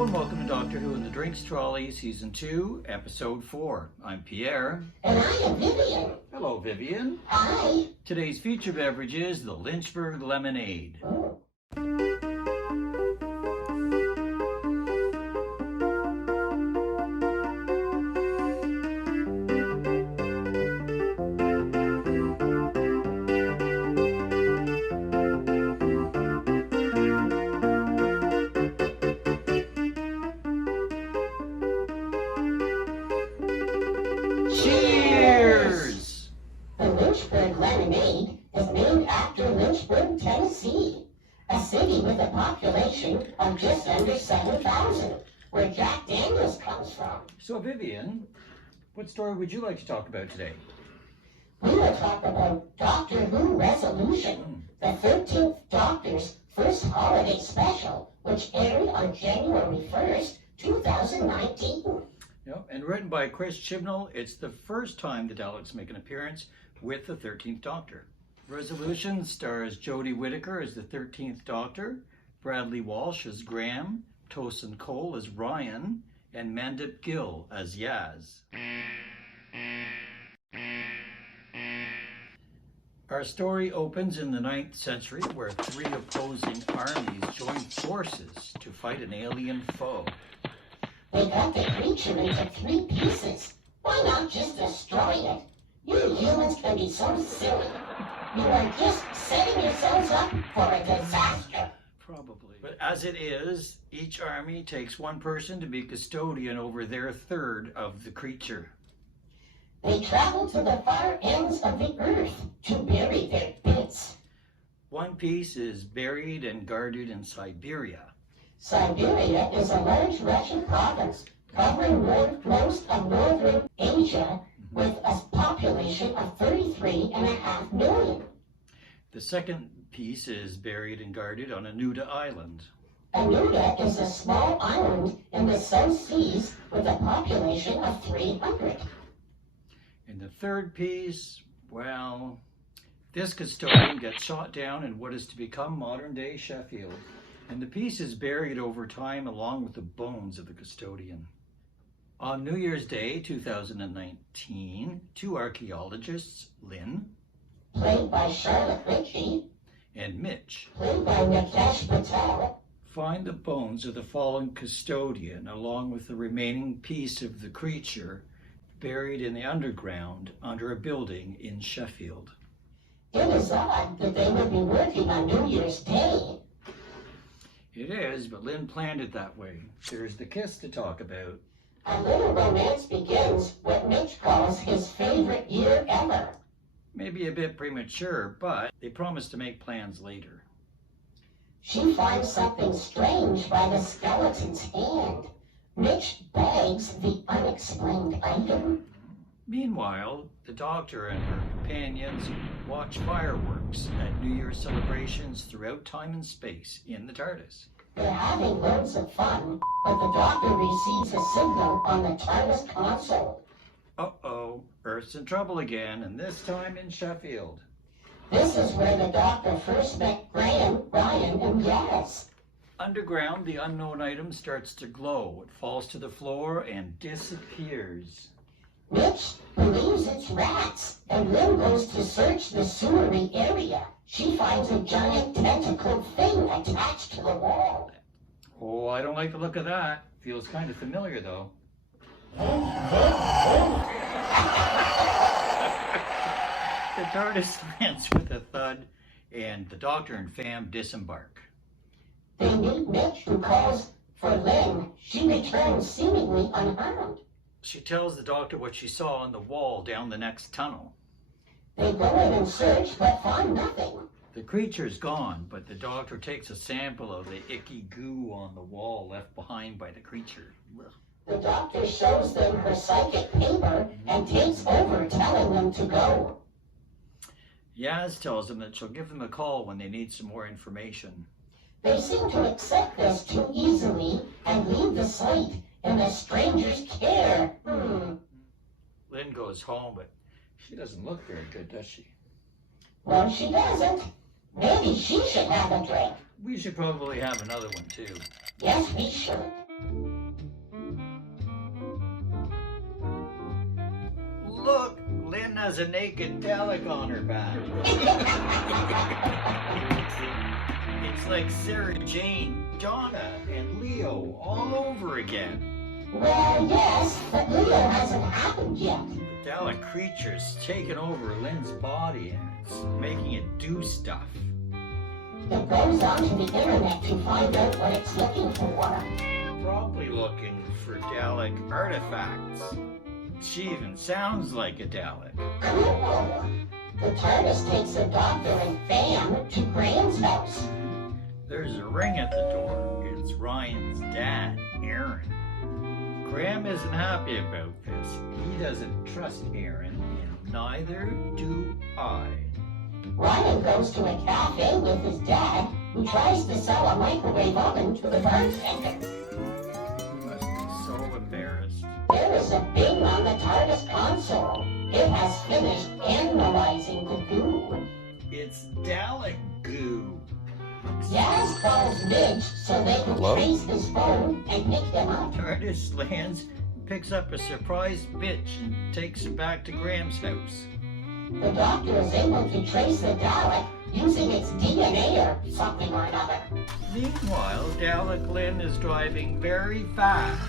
Hello and welcome to Doctor Who and the Drinks Trolley, Season 2, Episode 4. I'm Pierre. And I am Vivian. Hello, Vivian. Hi. Today's feature beverage is the Lynchburg Lemonade. Cheers! The Lynchburg Lemonade is named after Lynchburg, Tennessee, a city with a population of just under 7,000, where Jack Daniels comes from. So, Vivian, what story would you like to talk about today? We will talk about Doctor Who Resolution, the 13th Doctor's first holiday special, which aired on January 1st, 2019. Yep, and written by Chris Chibnall, it's the first time the Daleks make an appearance with the 13th Doctor. Resolution stars Jodie Whittaker as the 13th Doctor, Bradley Walsh as Graham, Tosin Cole as Ryan, and Mandip Gill as Yaz. Our story opens in the 9th century where three opposing armies join forces to fight an alien foe. They cut the creature into 3 pieces. Why not just destroy it? You humans can be so silly. You are just setting yourselves up for a disaster. Probably. But as it is, each army takes one person to be custodian over their third of the creature. They travel to the far ends of the earth to bury their bits. One piece is buried and guarded in Siberia. Siberia is a large Russian province covering most of northern Asia with a population of 33.5 million. The second piece is buried and guarded on Anuda Island. Anuda is a small island in the South Seas with a population of 300. And the third piece, well, this custodian gets shot down in what is to become modern-day Sheffield. And the piece is buried over time along with the bones of the custodian. On New Year's Day 2019, 2 archaeologists, Lynn, played by Charlotte Ritchie, and Mitch, played by Nikesh Patel, find the bones of the fallen custodian along with the remaining piece of the creature buried in the underground under a building in Sheffield. It is odd that they would be working on New Year's Day. It is, but Lynn planned it that way. There's the kiss to talk about. A little romance begins what Mitch calls his favorite year ever. Maybe a bit premature, but they promise to make plans later. She finds something strange by the skeleton's hand. Mitch bags the unexplained item. Meanwhile, the Doctor and her companions watch fireworks at New Year's celebrations throughout time and space in the TARDIS. They're having loads of fun, but the Doctor receives a signal on the TARDIS console. Uh-oh, Earth's in trouble again, and this time in Sheffield. This is where the Doctor first met Graham, Ryan, and Yaz. Underground, the unknown item starts to glow. It falls to the floor and disappears. Mitch believes it's rats, and Lynn goes to search the sewery area. She finds a giant tentacled thing attached to the wall. Oh, I don't like the look of that. Feels kind of familiar, though. The TARDIS lands with a thud, and the Doctor and fam disembark. They meet Mitch, who calls for Lynn. She returns seemingly unharmed. She tells the Doctor what she saw on the wall down the next tunnel. They go in and search, but find nothing. The creature's gone, but the Doctor takes a sample of the icky goo on the wall left behind by the creature. The Doctor shows them her psychic paper and takes over, telling them to go. Yaz tells them that she'll give them a call when they need some more information. They seem to accept this too easily and leave the site in a stranger's care. Lynn goes home, but she doesn't look very good, does she? Well, she doesn't. Maybe she should have a drink. We should probably have another one, too. Yes, we should. Look, Lynn has a naked Dalek on her back. It's like Sarah Jane, Donna, and Leo all over again. Well, yes, but Leo hasn't happened yet. The Dalek creature's taken over Lynn's body and it's making it do stuff. It goes onto the internet to find out what it's looking for. Probably looking for Dalek artifacts. She even sounds like a Dalek. Cool. The TARDIS takes the Doctor and Fam to Graham's house. There's a ring at the door. It's Ryan's dad, Aaron. Graham isn't happy about this. He doesn't trust Aaron, and neither do I. Ryan goes to a cafe with his dad, who tries to sell a microwave oven to the bartender. He must be so embarrassed. There is a bing on the TARDIS console. It has finished analyzing the goo. It's Dalek goo. Jazz calls Midge so they can trace his phone and pick him up. TARDIS lands, picks up a surprised bitch, and takes her back to Graham's house. The Doctor is able to trace the Dalek using its DNA or something or another. Meanwhile, Dalek Lynn is driving very fast.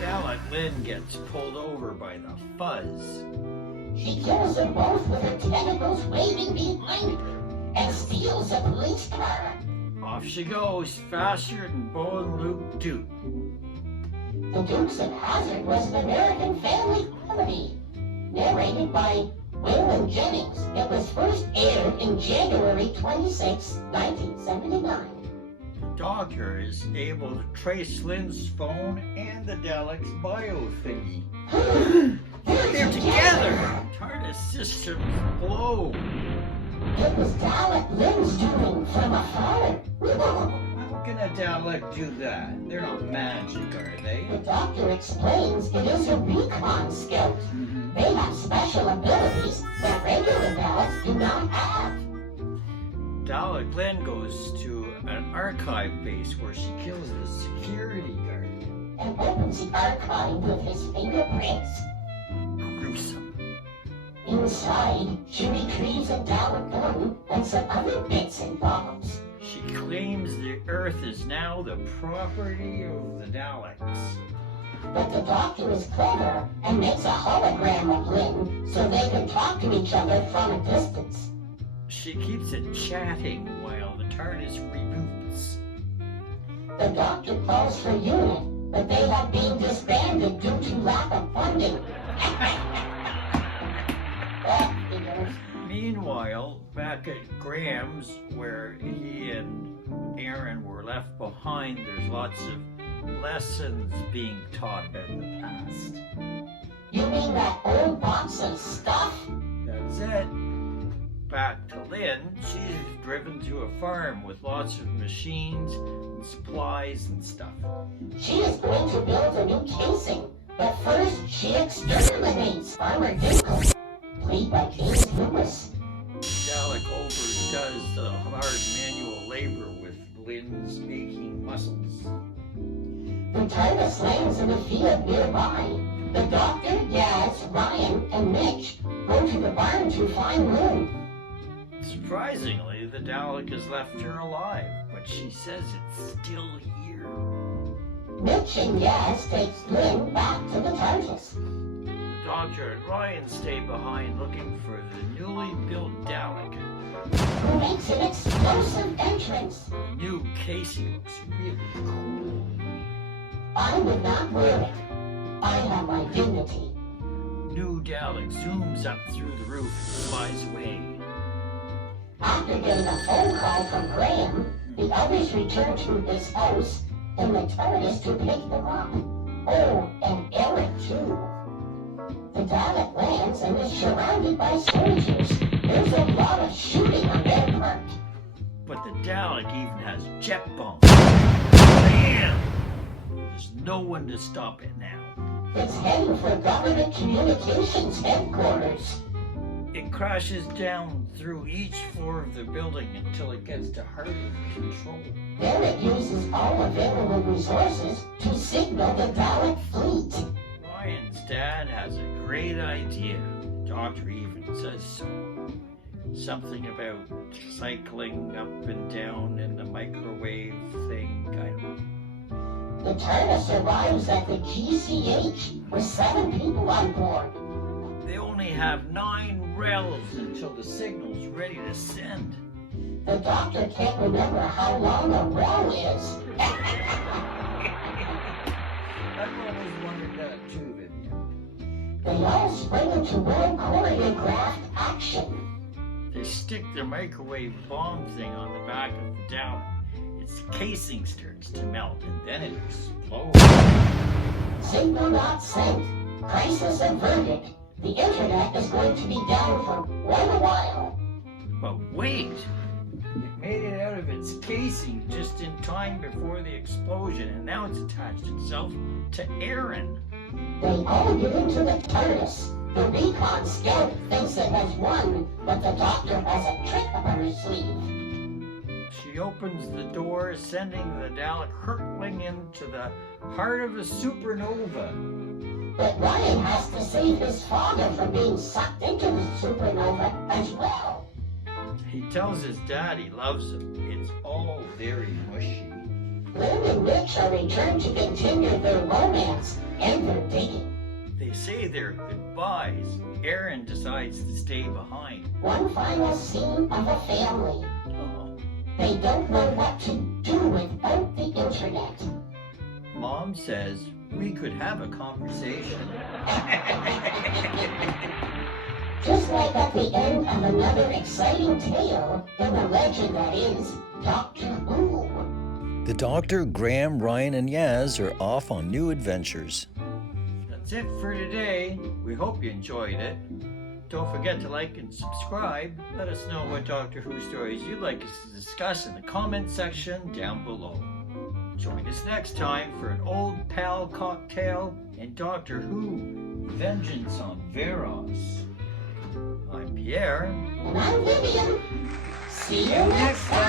Dalek Lynn gets pulled over by the fuzz. She kills them both with her tentacles waving behind her and steals a police car. Off she goes, faster than Bo and Luke Duke. The Dukes of Hazzard was an American family comedy, narrated by Waylon Jennings. It was first aired in January 26, 1979. The Doctor is able to trace Lynn's phone and the Dalek's bio thingy. They're together! TARDIS systems blow. It was Dalek Lynn's doing from afar. How can a Dalek do that? They're not magic, are they? The Doctor explains it is a recon scout. They have special abilities that regular Daleks do not have. Dalek Lynn goes to an archive base where she kills the security guard. And opens the archive with his fingerprints. Gruesome. Inside, she retrieves a Dalek gun and some other bits and bobs. She claims the Earth is now the property of the Daleks. But the Doctor is clever and makes a hologram of Lynn so they can talk to each other from a distance. She keeps it chatting while the TARDIS reboots. The Doctor calls for unit, but they have been disbanded due to lack of funding. That figures. Meanwhile, back at Graham's, where he and Aaron were left behind, there's lots of lessons being taught about the past. You mean that old box of stuff? That's it. Back to Lynn, she's driven to a farm with lots of machines and supplies and stuff. She is going to build a new casing, but first she exterminates Farmer Dinkle, played by James Lewis. Dalek overdoes the hard manual labor with Lynn's aching muscles. The TARDIS lands in a field nearby. The Doctor, Yaz, Ryan, and Mitch go to the barn to find Lynn. Surprisingly, the Dalek has left her alive, but she says it's still here. Mitch and Yaz takes Lynn back to the TARDIS. The Doctor and Ryan stay behind looking for the newly built Dalek. Who makes an explosive entrance. The new casing looks really cool. I would not wear it. I have my dignity. New Dalek zooms up through the roof and flies away. After getting a phone call from Graham, the others return to his house in the TARDIS to pick them up. Oh, and Eric too. The Dalek lands and is surrounded by soldiers. There's a lot of shooting on their part. But the Dalek even has jet bombs. Bam! There's no one to stop it now. It's heading for Government Communications Headquarters. It crashes down through each floor of the building until it gets to harder to control. Then it uses all available resources to signal the Dalek fleet. Ryan's dad has a great idea. The doctor even says so. Something about cycling up and down in the microwave thing. I don't know. The TARDIS arrives at the GCH with 7 people on board. They only have 9 rails until the signal's ready to send. The doctor can't remember how long a rail is. I've always wondered that too, Vivian. They all spring into well choreographed action. They stick their microwave bomb thing on the back of the Dalek. Its casing starts to melt and then it explodes. Signal not sent. Crisis averted. The internet is going to be down for quite a while. But wait! It made it out of its casing just in time before the explosion, and now it's attached itself to Aaron. They all get into the TARDIS. The recon scout thinks it has won, but the doctor has a trick up her sleeve. She opens the door, sending the Dalek hurtling into the heart of a supernova. But Ryan has to save his father from being sucked into the supernova as well. He tells his dad he loves him. It's all very mushy. Lynn and Rich are returned to continue their romance and their digging. They say their goodbyes. Aaron decides to stay behind. One final scene of a family. Oh. They don't know what to do without the internet. Mom says we could have a conversation. Just like at the end of another exciting tale in the legend that is Doctor Who. The Doctor, Graham, Ryan, and Yaz are off on new adventures. That's it for today. We hope you enjoyed it. Don't forget to like and subscribe. Let us know what Doctor Who stories you'd like us to discuss in the comment section down below. Join us next time for an old pal cocktail and Doctor Who Vengeance on Veros. I'm Pierre. And I'm Vivian. See you next time.